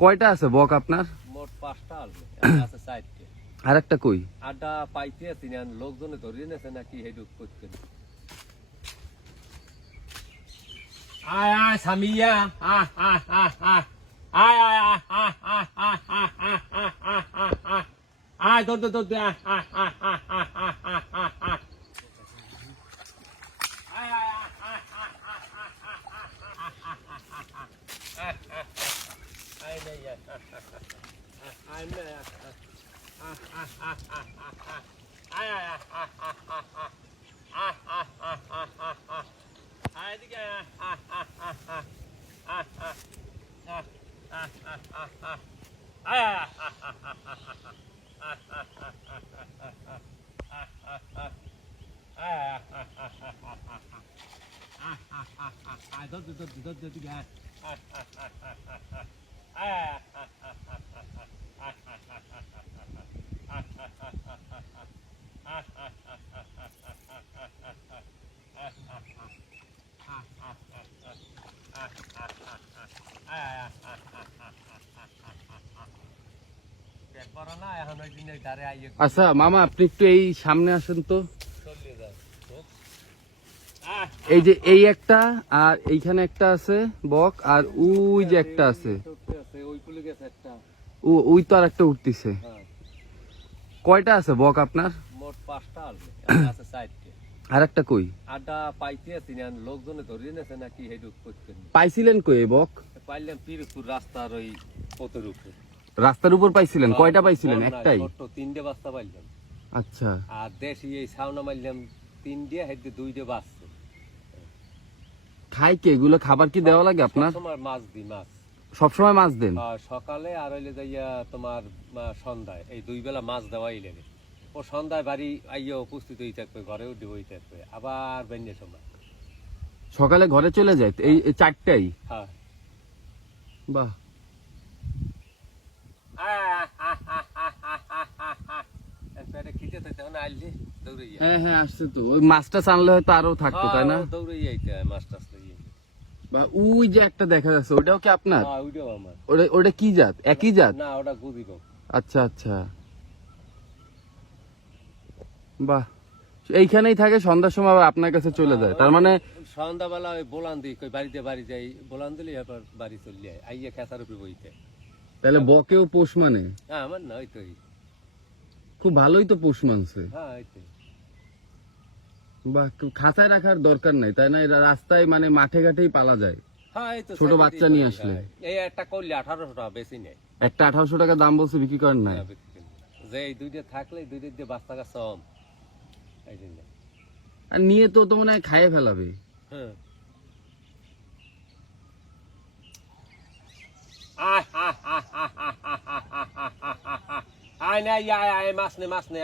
কয়টা আছে বক আপনার? মোট 5টা আসবে, আছে 4টে। আর একটা কই? আড্ডা পাইতে আছি না, লোকজনে ধরিয়ে নেছে নাকি হেডুক করতে। আয় আয় সামিয়া, আয় আয় আয় আয় আয় আয় আয় আয় আয় আয় আয় আয় আয় আয় আয় দৌড় দৌড় দৌড় আয় আয় আয় আয় আয় আয় আয় আয় আচ্ছা মামা, আপনি একটু এই সামনে আসেন তো। এই যে এই একটা, আর এইখানে একটা আছে বক, আর ওই যে একটা আছে, ওই তো আর একটা উঠতেছে। কয়টা আছে বক আপনার? মোট 5টা আসবে, আছে 4টে। আর একটা কই? আড্ডা পাইতে আছি না, লোকজনে ধরিয়ে নেছে নাকি হেডুক করতে। পাইছিলেন কই এই বক? পাইলাম পিরোজপুর রাস্তার ওই পথের উপরে। রাস্তার উপর পাইছিলেন? কয়টা পাইছিলেন? একটাই? ছোট্ট 3টে বাস্তা পাইলাম। আচ্ছা। আর দেশি এই সাউনা মারলাম 3টে, হেডে 2টে বাঁচছে। খাই কে এগুলো? খাবার কি দেওয়া লাগে আপনার? সবসময় মাছ দিই, মাছ সবসময় মাছ দেন? সকালে আর হইলে যাইয়া তোমার সন্ধ্যায়, এই 2 বেলা মাছ দেওয়াই লাগে। ও সন্ধ্যায় বাড়ি আইয়া উপস্থিত হয়ে থাকবে, ঘরে উঠে হয়ে থাকবে, আবার বেঞ্জে সময় সকালে ঘরে চলে যায় এই 4টাই? হ্যাঁ। বাহ। খিদে থাকতে আইলি দৌড়ে হ্যাঁ হ্যাঁ, আসছে তো। ওই মাছটা আনলে হয়তো আরো থাকতো, তাই না? দৌড়ে যাইতে মাছ টাছ লইয়ে। বা ওই যে একটা দেখা যাচ্ছে, ওটাও কি আপনার? ওইটাও আমার। ওটা কি জাত? একই জাত? না, ওটা গুদি বক। আচ্ছা আচ্ছা, বাহ। এইখানেই থাকে, সন্ধ্যার সময় আবার আপনার কাছে চলে যায়, তার মানে? সন্ধ্যাবেলা ওই বোলান দিই, কই বাড়িতে বাড়ি যাই, বোলান দিলে এরপর বাড়ি চলে যায়, আইয়া খেসার উপরে বইতে। তাহলে বকেও পোষ মানে? হ্যাঁ, আমার না, ওই তো। খুব ভালোই তো পোষ মানছে। হ্যাঁ, ওই তো। বাহ, খাঁচায় রাখার দরকার নাই, তাই না? এরা রাস্তায় মানে মাঠে ঘাটেই পালা যায়। হ্যাঁ, এই তো ছোট বাচ্চা নিয়ে আসলে। এই একটা করলে 1800 টাকা, বেশি নেই। একটা 1800 টাকা দাম বলছে, বিক্রি করেন নাই? যে এই 2টে থাকলে 2টে দিয়ে বাচ্চা কাছে কম, এই জন্য। আর নিয়ে তো মনে হয় খাইয়ে ফেলাবে। হ্যাঁ। আয় না, আয় মাছ নে, মাছ নে,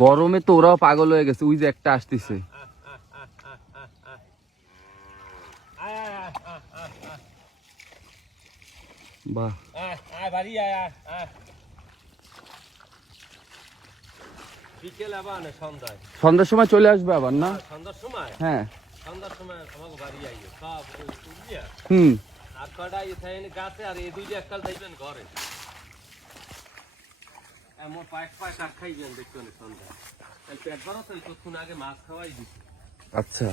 গরমে তো ওরাও পাগল হয়ে গেছে, ওই যে একটা আসতেছে। বাহ। বিকেল আবার না, সন্ধ্যায়। সন্ধ্যার সময় চলে আসবে আবার না? সন্ধ্যার সময়? হ্যাঁ, সন্ধ্যার সময় আমাকে বাড়ি আইয়ে সব তুলিয়া। হুম। আর কয়টা ইথাইন গাছে, আর এই 2 এককাল যাইবেন ঘরে। এমন পায়েস পায়েস আর খাইবেন, দেখবেন সন্ধ্যায়। পেট ভরা তো, কিছুক্ষণ আগে মাছ খাওয়াই দিচ্ছি। আচ্ছা।